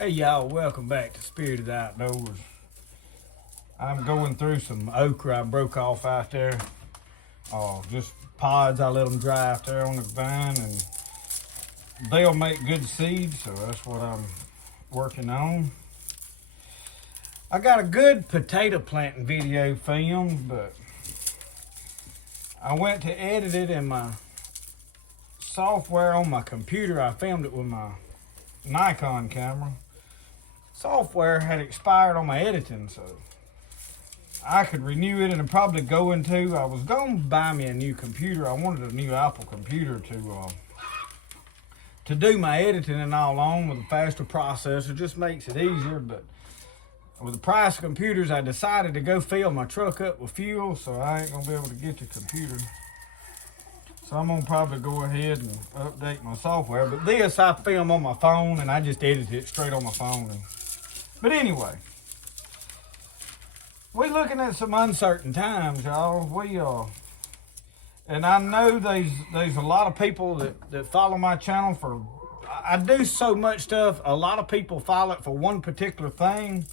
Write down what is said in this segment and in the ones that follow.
Hey y'all, welcome back to Spirit of the Outdoors. I'm going through some okra I broke off out there. Just pods, I let them dry out there on the vine and they'll make good seeds, so that's what I'm working on. I got a good potato planting video filmed, but I went to edit it in my software on my computer. I filmed it with my Nikon camera. Software had expired on my editing, so I could renew it and it'd probably go into. I was going to buy me a new computer. I wanted a new Apple computer to do my editing and all on with a faster processor. Just makes it easier, but with the price of computers, I decided to go fill my truck up with fuel, so I ain't gonna be able to get the computer. So I'm gonna probably go ahead and update my software. But this I film on my phone and I just edit it straight on my phone. But anyway, we're looking at some uncertain times, y'all. And I know there's a lot of people that follow my channel for. I do so much stuff. A lot of people follow it for one particular thing.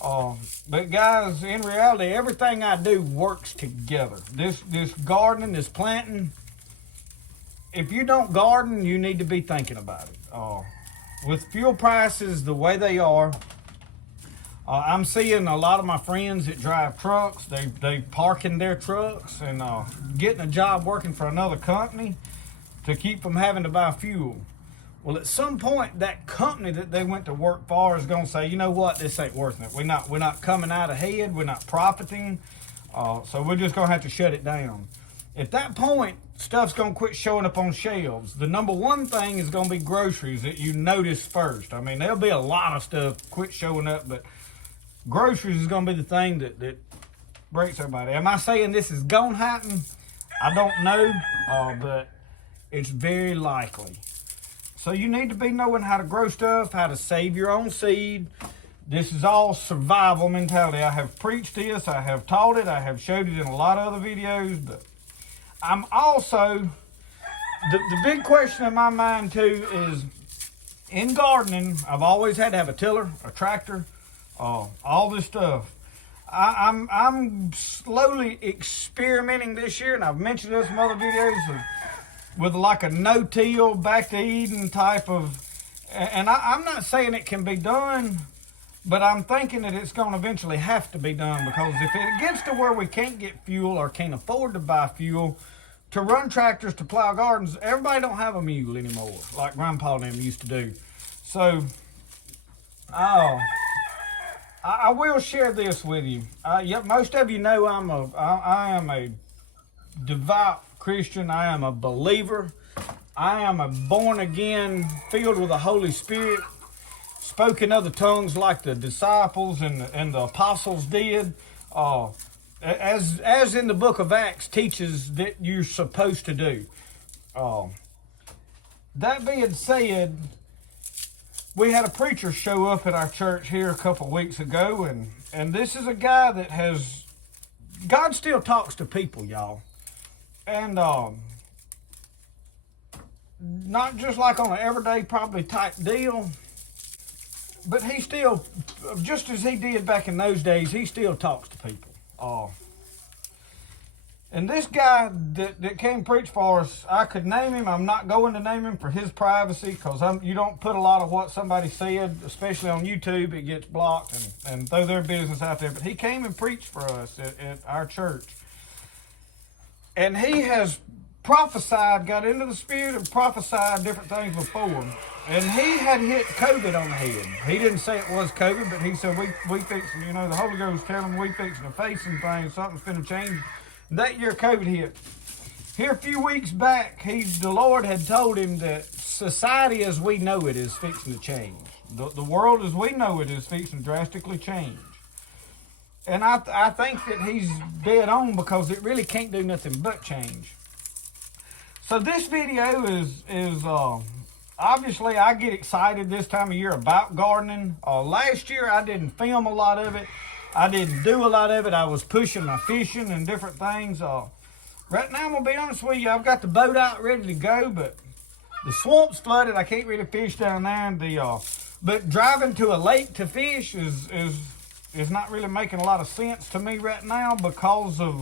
But guys, in reality, everything I do works together. This gardening, this planting. If you don't garden, you need to be thinking about it. With fuel prices the way they are, I'm seeing a lot of my friends that drive trucks. They parking their trucks and getting a job working for another company to keep from having to buy fuel. Well, at some point, that company that they went to work for is going to say, you know what, this ain't worth it. We're not coming out ahead. We're not profiting. So we're just going to have to shut it down. At that point, stuff's going to quit showing up on shelves. The number one thing is going to be groceries that you notice first. I mean, there'll be a lot of stuff quit showing up, but groceries is going to be the thing that breaks everybody. Am I saying this is going to happen? I don't know, but it's very likely. So you need to be knowing how to grow stuff, how to save your own seed. This is all survival mentality. I have preached this, I have taught it, I have showed it in a lot of other videos, but I'm also, the big question in my mind too is, in gardening, I've always had to have a tiller, a tractor, all this stuff. I'm slowly experimenting this year, and I've mentioned this in some other videos, with like a no-till, back to Eden type of, and I'm not saying it can be done, but I'm thinking that it's going to eventually have to be done, because if it gets to where we can't get fuel or can't afford to buy fuel to run tractors to plow gardens, everybody don't have a mule anymore like Grandpa and them used to do. So I will share this with you. Most of you know I am a devout Christian. I am a believer. I am a born again, filled with the Holy Spirit, spoke in other tongues like the disciples and the apostles did. As in the book of Acts teaches that you're supposed to do. That being said, we had a preacher show up at our church here a couple weeks ago, and this is a guy that has, God still talks to people, y'all. And not just like on an everyday probably type deal, but he still, just as he did back in those days, he still talks to people. And this guy that came preach for us, I could name him. I'm not going to name him for his privacy, because you don't put a lot of what somebody said, especially on YouTube. It gets blocked and throw their business out there. But he came and preached for us at our church. And he has prophesied, got into the spirit and prophesied different things before. And he had hit COVID on the head. He didn't say it was COVID, but he said, we fixing, the Holy Ghost telling him we fixing to face some things, something's going to change. That year COVID hit. Here a few weeks back, the Lord had told him that society as we know it is fixing to change. The world as we know it is fixing to drastically change. And I think that he's dead on, because it really can't do nothing but change. So this video is obviously I get excited this time of year about gardening. Last year I didn't film a lot of it. I didn't do a lot of it. I was pushing my fishing and different things. Right now, I'm going to be honest with you, I've got the boat out ready to go, but The swamp's flooded. I can't really fish down there. And but driving to a lake to fish is not really making a lot of sense to me right now because of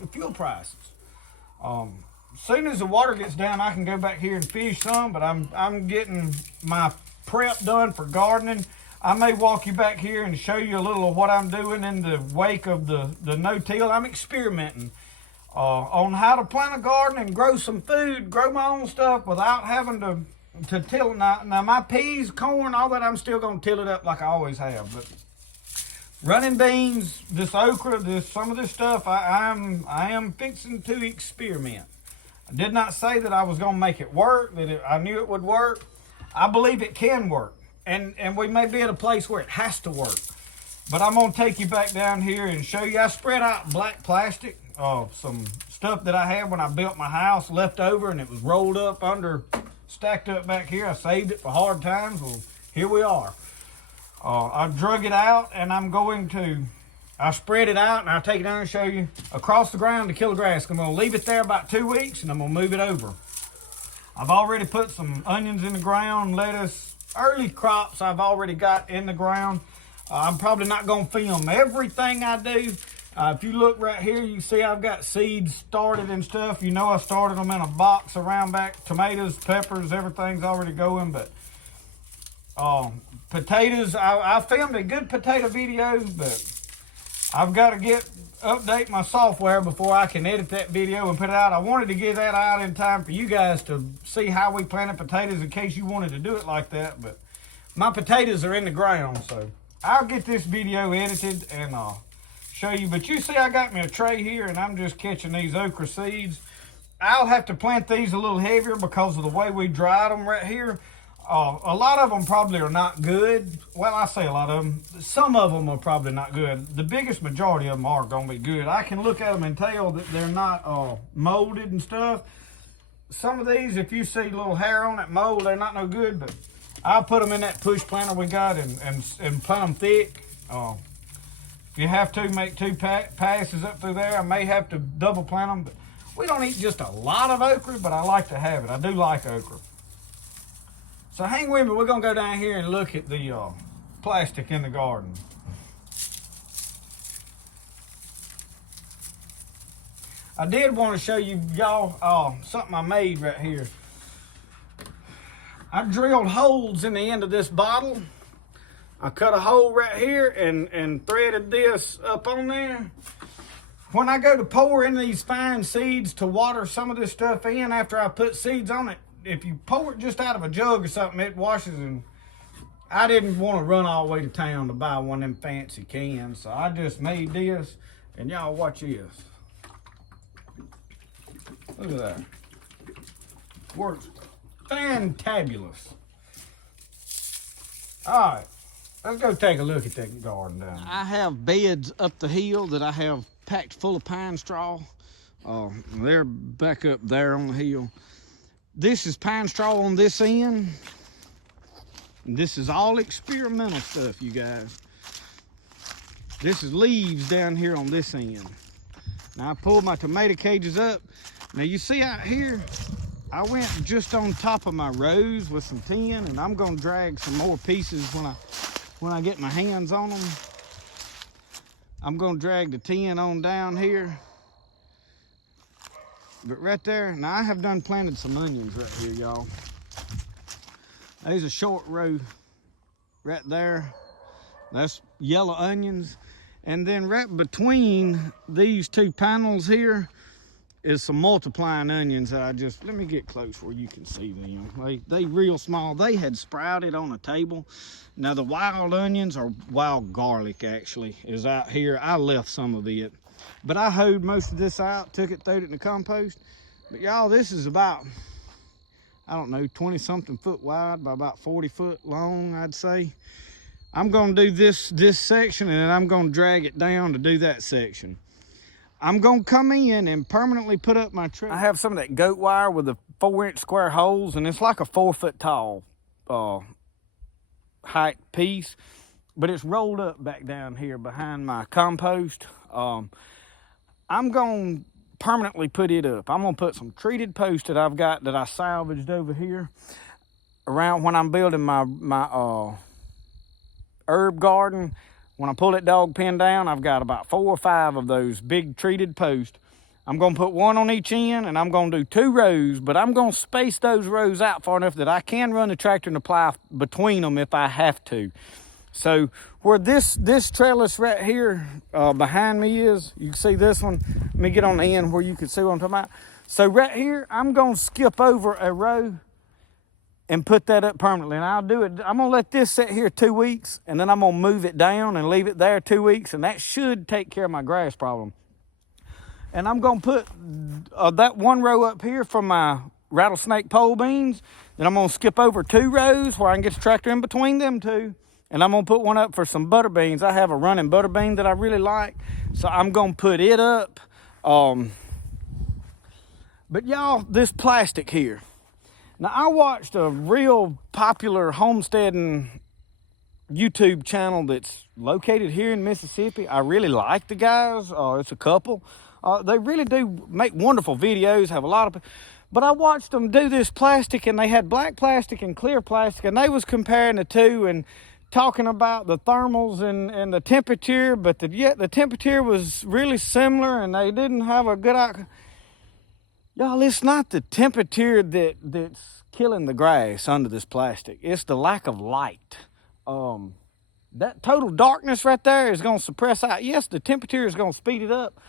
the fuel prices. As soon as the water gets down, I can go back here and fish some, but I'm getting my prep done for gardening. I may walk you back here and show you a little of what I'm doing in the wake of the no-till. I'm experimenting on how to plant a garden and grow some food, grow my own stuff without having to till it. Now my peas, corn, all that, I'm still going to till it up like I always have. But running beans, this okra, some of this stuff, I am fixing to experiment. I did not say that I was going to make it work, that I knew it would work. I believe it can work. And we may be at a place where it has to work. But I'm going to take you back down here and show you. I spread out black plastic, some stuff that I had when I built my house left over, and it was rolled up under, stacked up back here. I saved it for hard times. Well, here we are. I drug it out, and I spread it out, and I'll take it down and show you across the ground to kill the grass. I'm going to leave it there about 2 weeks, and I'm going to move it over. I've already put some onions in the ground, lettuce, early crops I've already got in the ground. I'm probably not going to film everything I do. If you look right here, you see I've got seeds started and stuff. You know I started them in a box around back. Tomatoes, peppers, everything's already going. But potatoes, I filmed a good potato videos, but I've got to update my software before I can edit that video and put it out. I wanted to get that out in time for you guys to see how we planted potatoes in case you wanted to do it like that. But my potatoes are in the ground, so I'll get this video edited and show you. But you see I got me a tray here, and I'm just catching these okra seeds. I'll have to plant these a little heavier because of the way we dried them right here. A lot of them probably are not good. Well, I say a lot of them. Some of them are probably not good. The biggest majority of them are going to be good. I can look at them and tell that they're not molded and stuff. Some of these, if you see a little hair on that mold, they're not no good. But I'll put them in that push planter we got and plant them thick. If you have to, make 2 passes up through there. I may have to double plant them. But we don't eat just a lot of okra, but I like to have it. I do like okra. So hang with me, we're going to go down here and look at the plastic in the garden. I did want to show you y'all something I made right here. I drilled holes in the end of this bottle. I cut a hole right here and threaded this up on there. When I go to pour in these fine seeds to water some of this stuff in after I put seeds on it, if you pour it just out of a jug or something, it washes. And I didn't want to run all the way to town to buy one of them fancy cans, so I just made this. And y'all watch this. Look at that. Works fantabulous. All right, let's go take a look at that garden down there. I have beds up the hill that I have packed full of pine straw. They're back up there on the hill. This is pine straw on this end. This is all experimental stuff, you guys. This is leaves down here on this end. Now I pulled my tomato cages up. Now you see out here, I went just on top of my rows with some tin, and I'm gonna drag some more pieces when I get my hands on them. I'm gonna drag the tin on down here. But right there, now I have done planted some onions right here, y'all. There's a short row right there. That's yellow onions. And then right between these 2 panels here is some multiplying onions that let me get close where you can see them. They real small. They had sprouted on a table. Now the wild onions, or wild garlic actually, is out here. I left some of it. But I hoed most of this out, took it, threw it in the compost. But y'all, this is about, I don't know, 20-something foot wide by about 40 foot long, I'd say. I'm gonna do this section, and then I'm gonna drag it down to do that section. I'm gonna come in and permanently put up my tray. I have some of that goat wire with the 4-inch square holes, and it's like a 4 foot tall height piece, but it's rolled up back down here behind my compost. I'm gonna permanently put it up. I'm gonna put some treated posts that I've got that I salvaged over here around when I'm building my herb garden. When I pull that dog pen down, I've got about 4 or 5 of those big treated posts. I'm gonna put one on each end, and I'm gonna do 2 rows, but I'm gonna space those rows out far enough that I can run the tractor and the plow between them if I have to. So where this trellis right here behind me is, you can see this one. Let me get on the end where you can see what I'm talking about. So right here, I'm gonna skip over a row and put that up permanently. And I'll do it, I'm gonna let this sit here 2 weeks, and then I'm gonna move it down and leave it there 2 weeks, and that should take care of my grass problem. And I'm gonna put that 1 row up here for my rattlesnake pole beans. Then I'm gonna skip over 2 rows where I can get the tractor in between them 2. And I'm gonna put one up for some butter beans. I have a running butter bean that I really like, so I'm gonna put it up. But y'all, this plastic here. Now, I watched a real popular homesteading YouTube channel that's located here in Mississippi. I really like the guys. It's a couple. They really do make wonderful videos, have a lot of... But I watched them do this plastic, and they had black plastic and clear plastic, and they was comparing the two and talking about the thermals and the temperature, but the temperature was really similar, and they didn't have a good... Y'all, it's not the temperature that's killing the grass under this plastic. It's the lack of light. That total darkness right there is going to suppress out. Yes, the temperature is going to speed it up.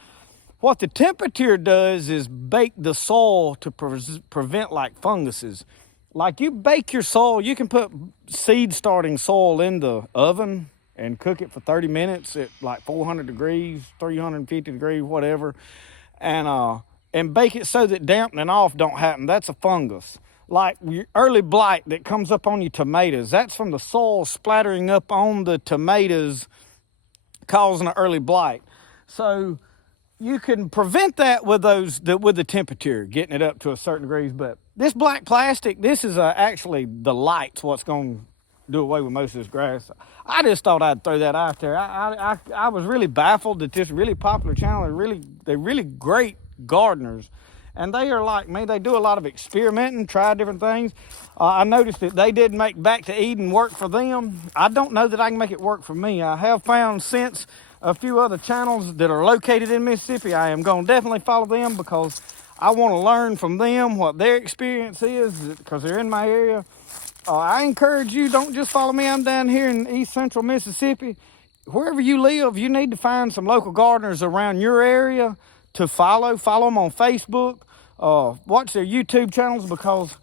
What the temperature does is bake the soil to prevent like funguses. Like you bake your soil, you can put seed starting soil in the oven and cook it for 30 minutes at like 400 degrees, 350 degrees, whatever. And bake it so that dampening off don't happen. That's a fungus. Like your early blight that comes up on your tomatoes, that's from the soil splattering up on the tomatoes causing an early blight. So you can prevent that with the temperature, getting it up to a certain degrees. But this black plastic, this is actually the light's what's going to do away with most of this grass. I just thought I'd throw that out there. I was really baffled that this really popular channel, they're really great gardeners. And they are like me. They do a lot of experimenting, try different things. I noticed that they did make Back to Eden work for them. I don't know that I can make it work for me. I have found since a few other channels that are located in Mississippi. I am going to definitely follow them because I want to learn from them what their experience is because they're in my area. I encourage you, don't just follow me. I'm down here in East Central Mississippi. Wherever you live, you need to find some local gardeners around your area to follow. Follow them on Facebook. Watch their YouTube channels because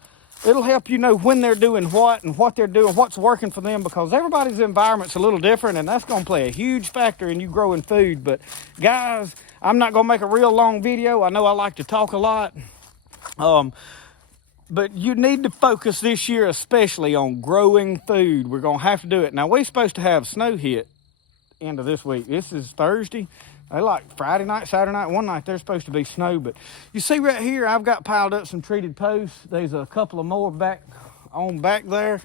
it'll help you know when they're doing what and what they're doing, what's working for them, because everybody's environment's a little different, and that's going to play a huge factor in you growing food. But guys, I'm not going to make a real long video. I know I like to talk a lot. But you need to focus this year especially on growing food. We're going to have to do it. Now, we're supposed to have snow hit end of this week. This is Thursday. They like Friday night, Saturday night, one night there's supposed to be snow. But you see right here, I've got piled up some treated posts. There's a couple of more back there.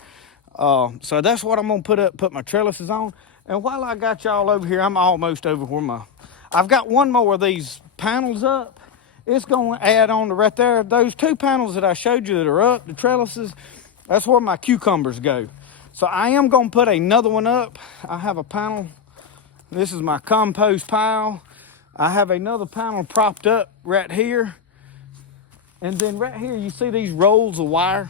So that's what I'm going to put my trellises on. And while I got y'all over here, I'm almost over where I've got one more of these panels up. It's going to add on to right there. Those 2 panels that I showed you that are up, the trellises, that's where my cucumbers go. So I am going to put another one up. I have a panel. This is my compost pile. I have another panel propped up right here. And then right here, you see these rolls of wire?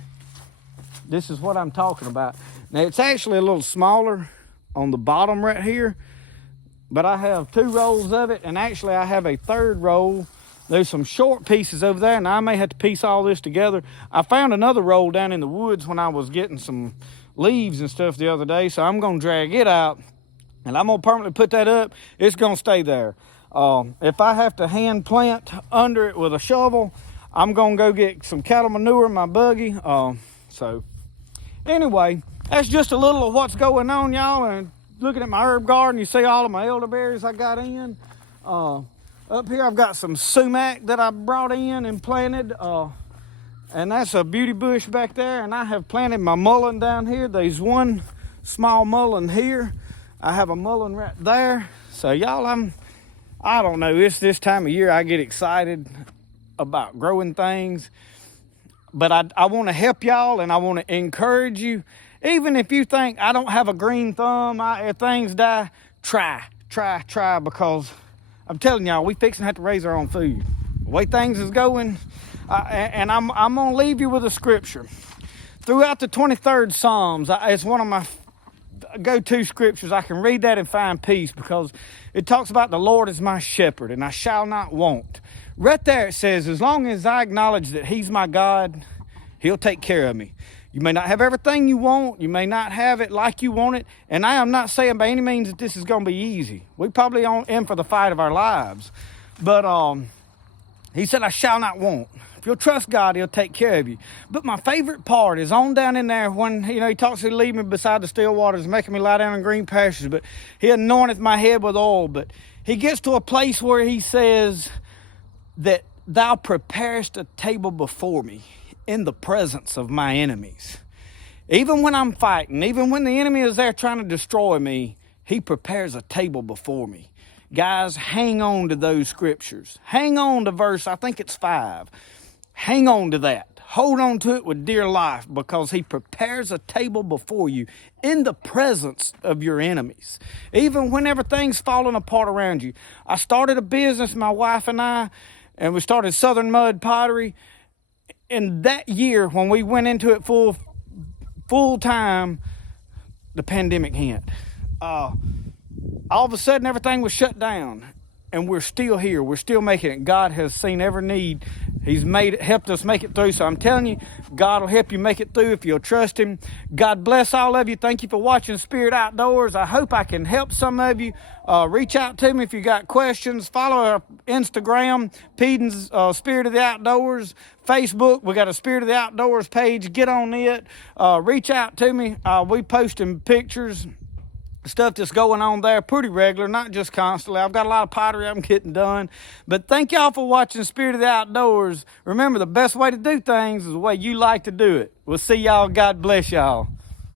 This is what I'm talking about. Now, it's actually a little smaller on the bottom right here, but I have 2 rolls of it, and actually I have a 3rd roll. There's some short pieces over there, and I may have to piece all this together. I found another roll down in the woods when I was getting some leaves and stuff the other day, so I'm gonna drag it out. And I'm going to permanently put that up. It's going to stay there. If I have to hand plant under it with a shovel, I'm going to go get some cattle manure in my buggy. So anyway, that's just a little of what's going on, y'all. And looking at my herb garden, you see all of my elderberries I got in. Up here, I've got some sumac that I brought in and planted. And that's a beauty bush back there. And I have planted my mullein down here. There's one small mullein here. I have a mullein right there. So y'all, I don't know, it's this time of year I get excited about growing things. But I want to help y'all and I want to encourage you. Even if you think I don't have a green thumb, if things die, try, because I'm telling y'all, we fixing to have to raise our own food. The way things is going, and I'm going to leave you with a scripture. Throughout the 23rd Psalms, it's one of my go-to scriptures. I can read that and find peace because it talks about the Lord is my shepherd and I shall not want. Right there it says, as long as I acknowledge that he's my God, he'll take care of me. You may not have everything you want. You may not have it like you want it. And I am not saying by any means that this is going to be easy. We probably in for the fight of our lives. But he said, I shall not want. If you'll trust God, he'll take care of you. But my favorite part is on down in there when, he talks to lead me beside the still waters, making me lie down in green pastures. But he anointeth my head with oil. But he gets to a place where he says that thou preparest a table before me in the presence of my enemies. Even when I'm fighting, even when the enemy is there trying to destroy me, he prepares a table before me. Guys, hang on to those scriptures. Hang on to verse, I think it's 5. Hang on to that. Hold on to it with dear life because he prepares a table before you in the presence of your enemies. Even when everything's falling apart around you. I started a business, my wife and I, and we started Southern Mud Pottery. In that year, when we went into it full time, the pandemic hit. All of a sudden, everything was shut down, and we're still here. We're still making it. God has seen every need. He's helped us make it through. So I'm telling you, God will help you make it through if you'll trust him. God bless all of you. Thank you for watching Spirit Outdoors. I hope I can help some of you. Reach out to me if you got questions. Follow our Instagram, Peden's Spirit of the Outdoors. Facebook, we got a Spirit of the Outdoors page. Get on it. Reach out to me. We posting pictures, stuff that's going on there pretty regular, not just constantly. I've got a lot of pottery I'm getting done. But thank y'all for watching Spirit of the Outdoors. Remember, the best way to do things is the way you like to do it. We'll see y'all. God bless y'all.